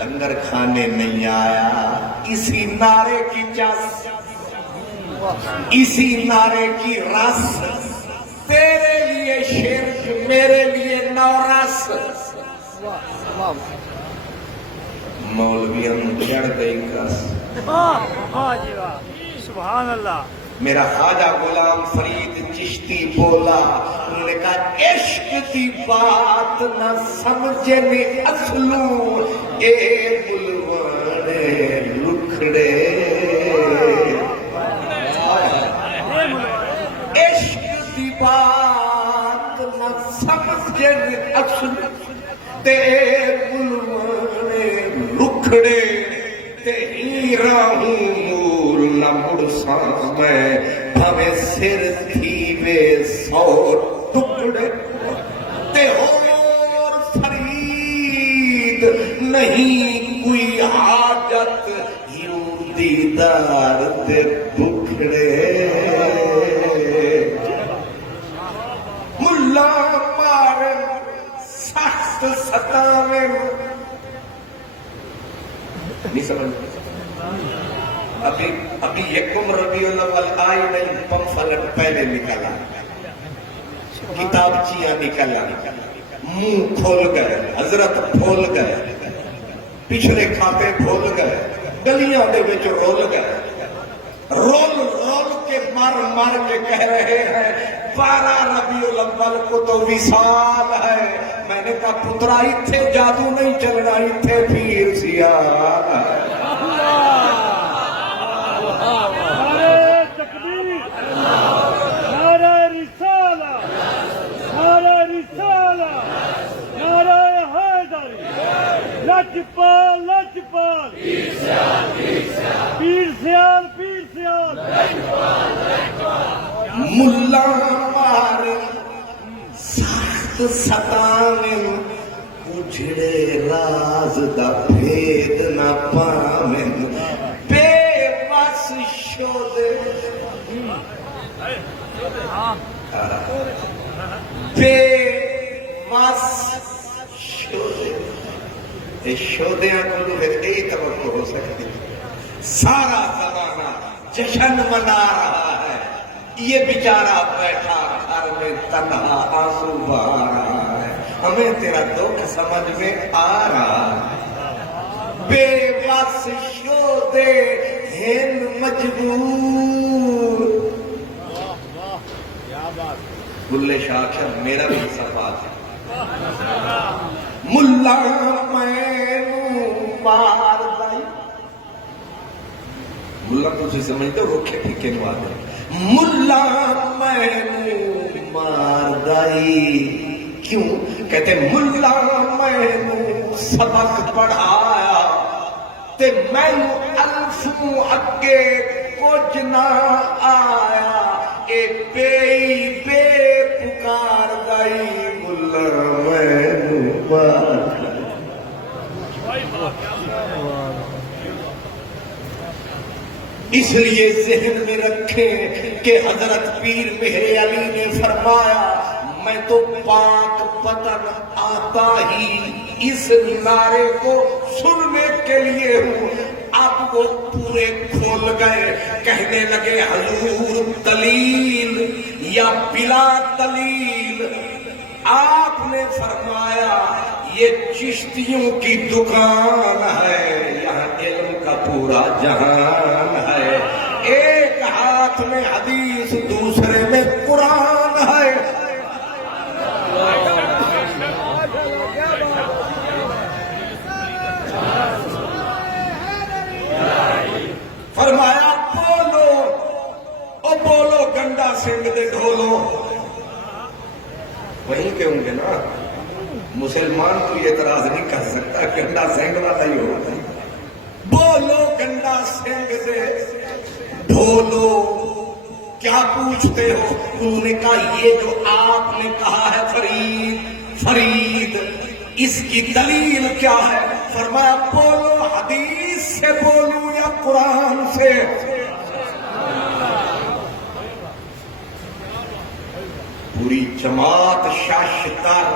لنگر کھانے نہیں آیا، اسی نعرے کی چس، اسی نعرے کی رس، تیرے لیے شرک میرے لیے نورس۔ مولویوں چڑھ گئی کس، سبحان اللہ۔ میرا خواجہ غلام فرید چشتی بولا، انہوں نے کہا عشق کی بات نہ سمجھنے اصلوں، اے بلوانے لکھڑے، عشق کی بات نہ سمجھنے اصلوں، تے بلوانے لکھڑے، تے ہیرا ہوں مول نہ مڑساں میں، بھویں سر تھیوے 100 ٹکڑے، تے اور فرید نہیں کوئی حاجت، یوں دیدار تے بکھڑے۔ ملا مارن سخت ستاویں، نہیں سمجھ ابھی یکم ربیع الاول آئی نہیں، پمفلٹ پہلے نکلا، کتابچیاں نکلا، منہ کھول گئے، حضرت بھول گئے، پچھلے کھاتے بھول گئے، گلیاں دے وچ رول گئے، رول رول کے مر مر کے کہہ رہے ہیں 12 ربیع الاول کو تو وصال ہے۔ میں نے کہا پترا اتھے جادو نہیں چلنا، اتھے پیر سیاہ ہے۔ نعرہ تکبیر، نعرہ رسالہ، نعرہ رسالہ، نعرہ حیدری، لجپال لجپال، پیر سیال پیر سیال، ملا مار سخت ستاویں، اجڑے راز دا بھید نہ پاویں، بے بس شودے، بے بس شودے، اے شودیاں کو پھر یہی توقع ہو سکتی، سارا زمانہ جشن منا رہا ہے، یہ بیچارہ بیٹھا گھر میں تنہا آنسو بہا رہا ہے، ہمیں تیرا دکھ سمجھ میں آ رہا ہے، بے بس شودے ہن مجبور۔ بلے شاہ اکثر میرا بھی صفات ہے، ملا مینوں مار دائی، ملا تجھے سمجھتے روکے پھکے نو آدھے، ملا مینوں مار دائی، کیوں کہتے ملا مینوں سبق پڑھایا، تے مینوں الفوں اگے کچھ نہ آیا، اے بے بے پکار دائی، ملا مینوں مار دائی۔ اس لیے ذہن میں رکھیں کہ حضرت پیر مہر علی نے فرمایا میں تو پاک پتن آتا ہی اس نعرے کو سننے کے لیے ہوں۔ اب وہ پورے کھول گئے، کہنے لگے حضور دلیل یا بلا دلیل؟ آپ نے فرمایا یہ چشتیوں کی دکان ہے، یہاں علم کا پورا جہان ہے، ایک ہاتھ میں حدیث دوسرے میں قرآن ہے۔ فرمایا بولو او بولو گنڈا سنگھ دے ڈھولو، وہیں کے ہوں گے نا، مسلمان تو یہ اعتراض نہیں کر سکتا گنڈا سنگھ والا ہی ہوتا ہے۔ بولو گنڈا سنگھ دے ڈھولو، کیا پوچھتے ہو؟ انہوں نے کہا یہ جو آپ نے کہا ہے فرید فرید، اس کی دلیل کیا ہے؟ فرمایا بولو حدیث سے بولو یا قرآن سے؟ پوری جماعت شاشتر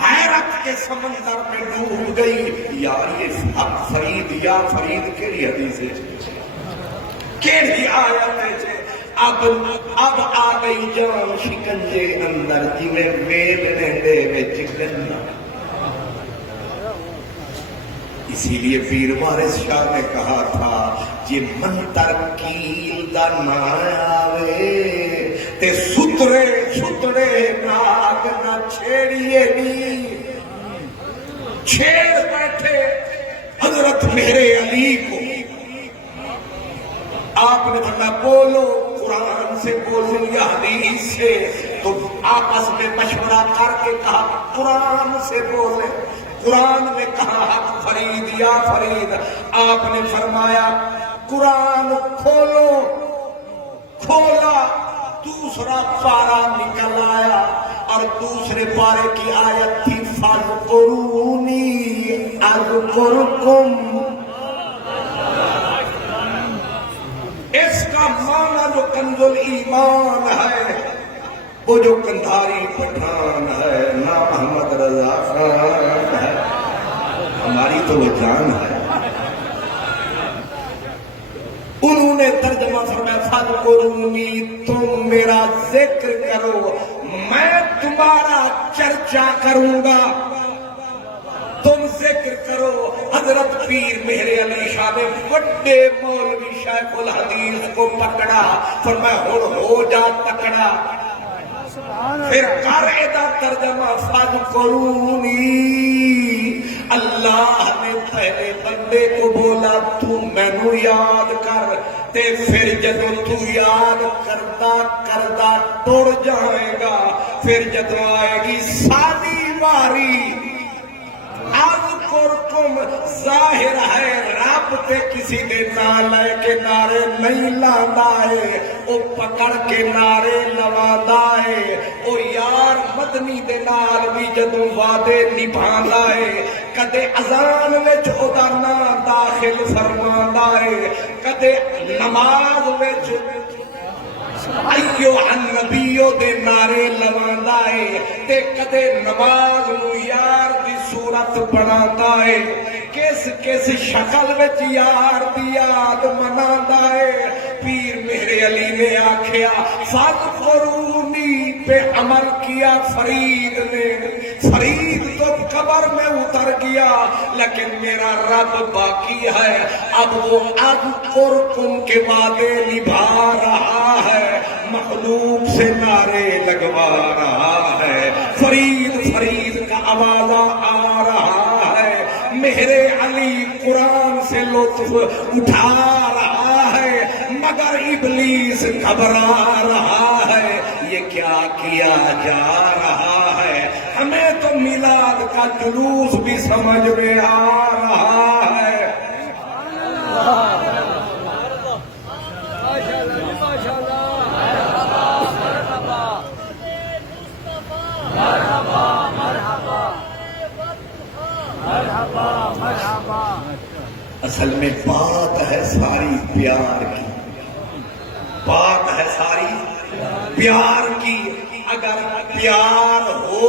حیرت کے کے سمندر میں ڈوب گئی. یار یہ فرید یا فرید کیڑی حدیث ہے کیڑی آیت ہے. اب آ گئی جان شکنجے اندر جویں ویلنے دے وچ گنا. اسی لیے پیر وارث شاہ نے کہا تھا جی منتر کیل دا نہ آوے تے سترے سترے ناگ نہ چھیڑیے نی. چھیڑ بیٹھے حضرت میرے علی کو. آپ نے فرمایا بولو قرآن سے بولو یا حدیث سے. تو آپس میں مشورہ کر کے کہا قرآن سے بولے. قرآن نے کہا حق فرید یا فرید. آپ نے فرمایا قرآن کھولو. کھولا دوسرا پارا نکل آیا اور دوسرے پارے کی آیت تھی فَاذْكُرُونِي أَذْكُرْكُمْ. اس کا معنی جو کنز الایمان ہے وہ جو کندھاری پٹھان ہے نا محمد رضا خان ہے ہماری تو وہ جان ہے. انہوں نے ترجمہ فرمایا فَاذْكُرُونِي تم میرا ذکر کرو میں تمہارا چرچا کروں گا. تم ذکر کرو. حضرت پیر مہر علی شاہ نے بڑے مولوی شیخ الحدیث کو پکڑا. فرمایا ہو جا تکڑا. پھر قاعدہ ترجمہ فَاذْكُرُونِي. اللہ نے پہلے بندے کو بولا تو مینو یاد کر تے پھر جدوں تو یاد کرتا کرتا ٹر جائے گا پھر جدوں آئے گی ساری باری. اذکرکم ظاہر ہے رب تے کسی دے نام لے کے نعرے نہیں لاندا ہے او پکڑ کے نعرے لواندا ہے. او یار مدنی دے نال بھی جدوں وعدے نبھاندا ہے کدے اذان وچ اودا نام داخل فرماندا ہے کدے نماز وچ ایو النبیو دے نعرے لواندا ہے تے کدے نماز نو یار دی صورت بناتا ہے. کس کس شکل وچ یار دی یاد مناتا ہے. پیر مہر علی نے آکھیا فَاذْكُرُونِي پہ عمل کیا فرید نے. فرید تو قبر میں اتر گیا لیکن میرا رب باقی ہے. اب وہ اذکرکم کے وعدے نبھا رہا ہے مخلوق سے نعرے لگوا رہا ہے. فرید فرید کا آوازہ آ رہا ہے. مہر علی قرآن سے لطف اٹھا رہا ہے مگر ابلیس گھبرا رہا ہے. یہ کیا کیا جا رہا ہے. ہمیں تو میلاد کا جلوس بھی سمجھ میں آ رہا ہے. اصل میں بات ہے ساری پیار کی. بات ہے ساری پیار کی. اگر پیار ہو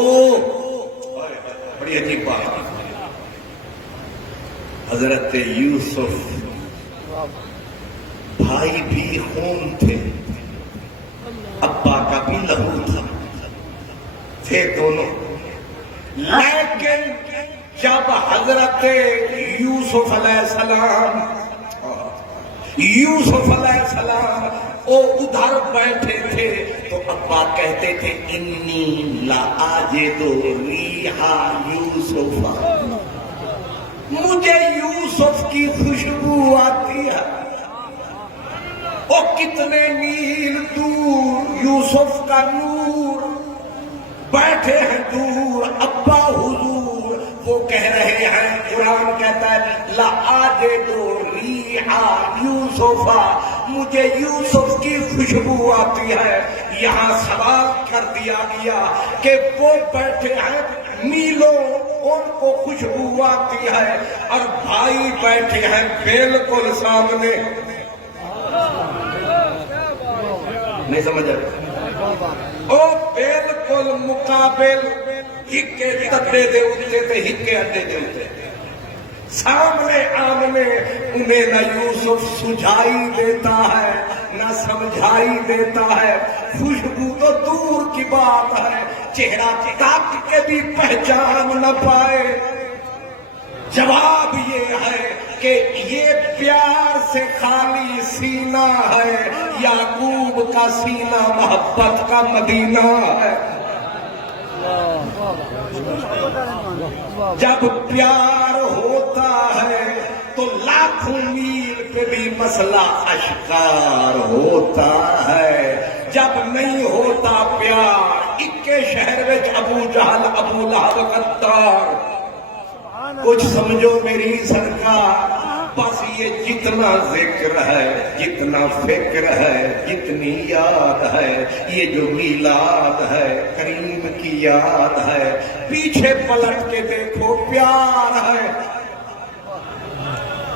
بڑی عجیب بات ہے. حضرت یوسف بھائی بھی خون تھے ابا کا بھی لہو تھا تھے دونوں. لیکن جب حضرت یوسف علیہ السلام وہ ادھر بیٹھے تھے تو ابا کہتے تھے انی لاجد ریحا یوسف. مجھے یوسف کی خوشبو آتی ہے. وہ کتنے میل دور یوسف کا نور بیٹھے ہیں دور. ابا حضور وہ کہہ رہے ہیں قرآن کہتا ہے لَأَجِدُ رِيحَ یوسف. مجھے یوسف کی خوشبو آتی ہے. یہاں سوال کر دیا گیا کہ وہ بیٹھے ہیں میلوں ان کو خوشبو آتی ہے اور بھائی بیٹھے ہیں بالکل سامنے. نہیں سمجھ او بالکل مقابل ہکے تڈے دے اتے تے ہکے اڈے دے اتے سامنے آمنے انہیں نہ یوسف سجھائی دیتا ہے نہ سمجھائی دیتا ہے، خوشبو تو دور کی بات ہے، چہرہ تاک کے بھی پہچان نہ پائے۔ جواب یہ ہے کہ یہ پیار سے خالی سینہ ہے، یعقوب کا سینہ محبت کا مدینہ ہے۔ جب پیار ہوتا ہے تو لاکھوں میل پہ بھی مسئلہ اشکار ہوتا ہے، جب نہیں ہوتا پیار اکے شہر وچ ابو جہل ابو لہب غدار۔ کچھ سمجھو میری سرکار، بس یہ جتنا ذکر ہے، جتنا فکر ہے، جتنی یاد ہے، یہ جو میلاد ہے کریم کی یاد ہے، پیچھے پلٹ کے دیکھو پیار ہے۔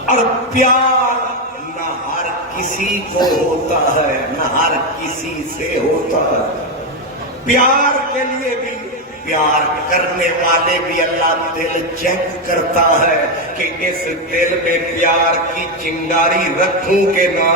اور پیار نہ ہر کسی کو ہوتا ہے، نہ ہر کسی سے ہوتا ہے۔ پیار کے لیے بھی، پیار کرنے والے بھی اللہ دل چیک کرتا ہے کہ اس دل میں پیار کی چنگاری رکھوں کہ نہ،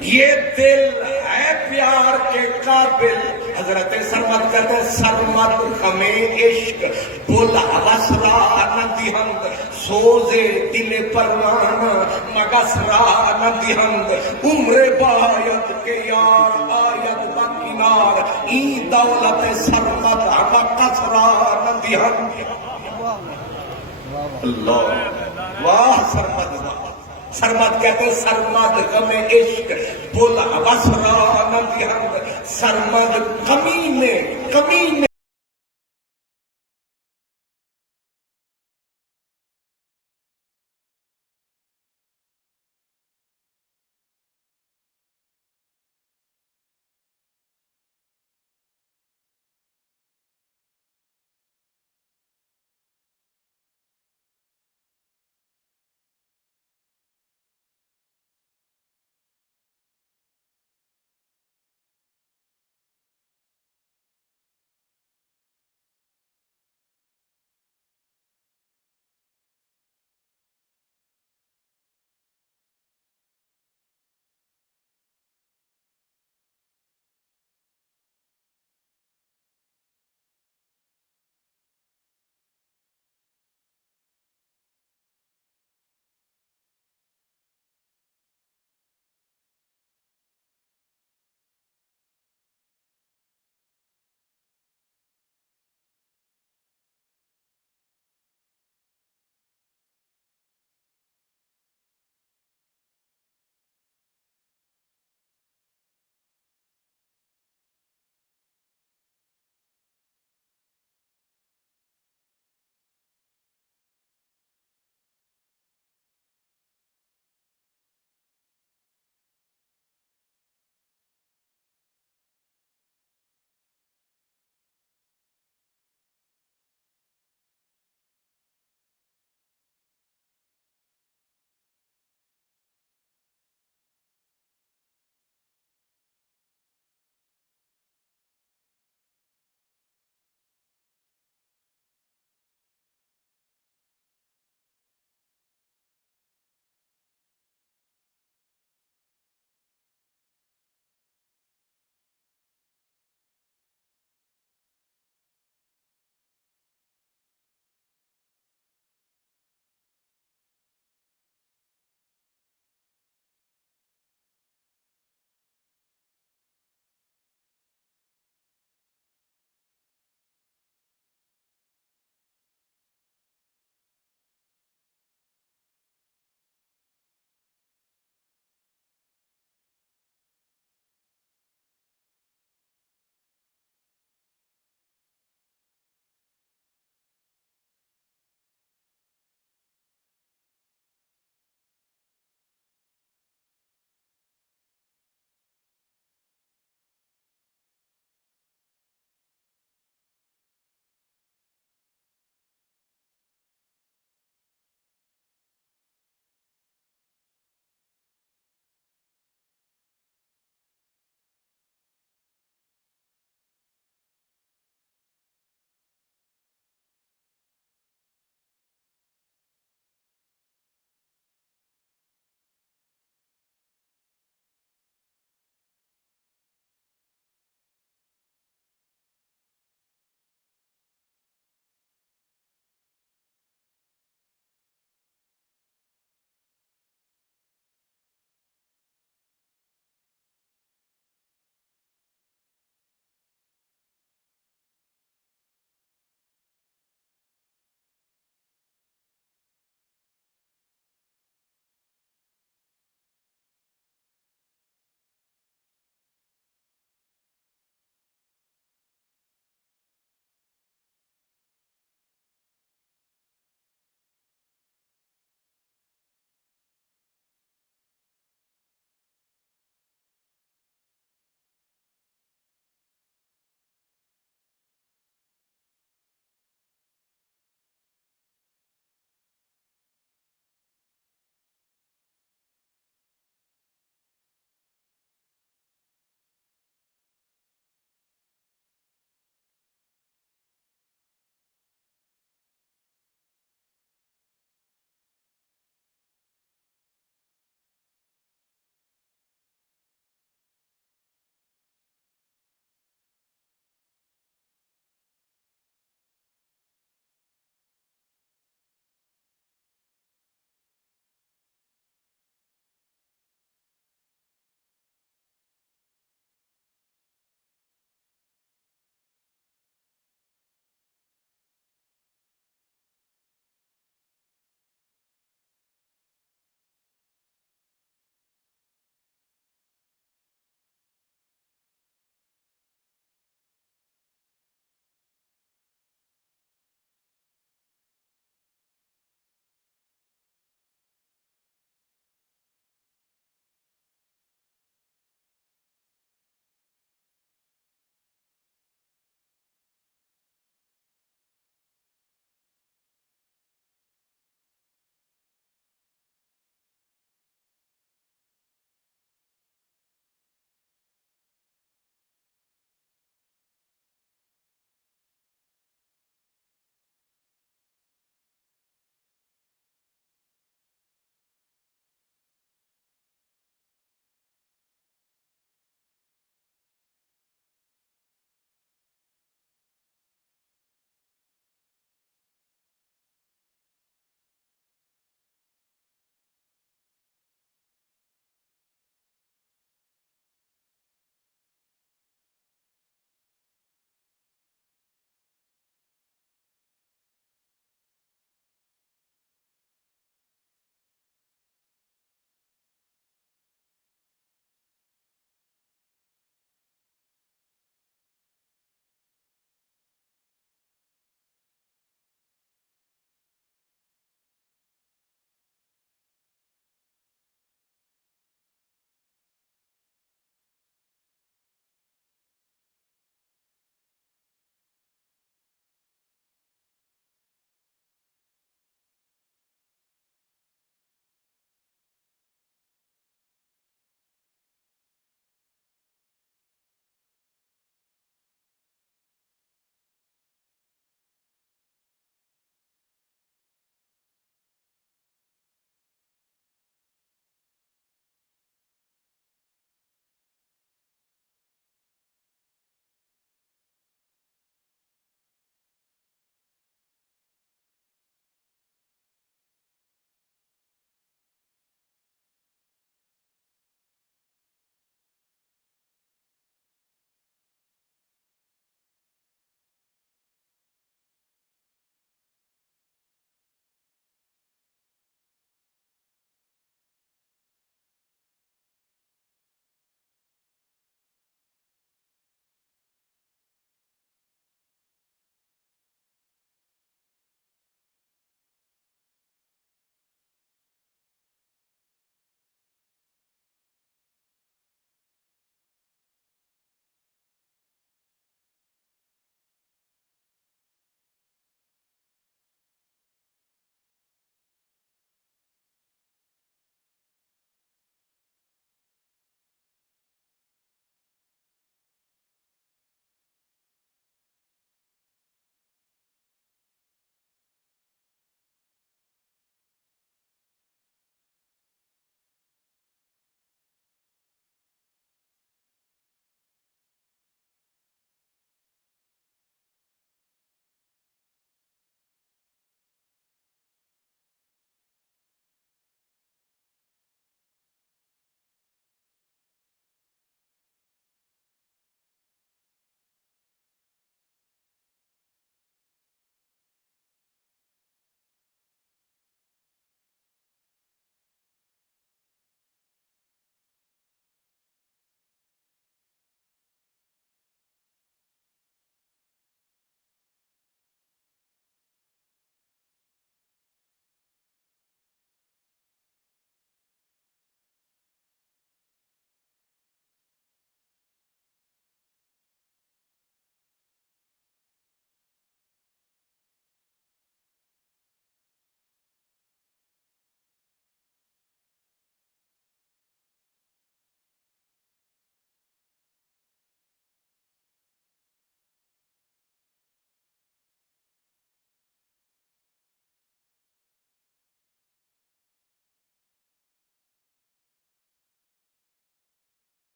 یہ دل ہے پیار کے قابل۔ حضرت سرمد کہتے ہیں سرمد ہمیں عشق بل حوثرا ندہند، سوزے دل پروانہ مگسرا ندہند، عمر باید کے یار آید بکنار، این دولت سرمد ہم قصرا ندہند۔ اللہ واہ سرمد واہ، سرمد کہتے ہیں سرمد غم عشق بل حوثرا ندہند، سرمد کمینے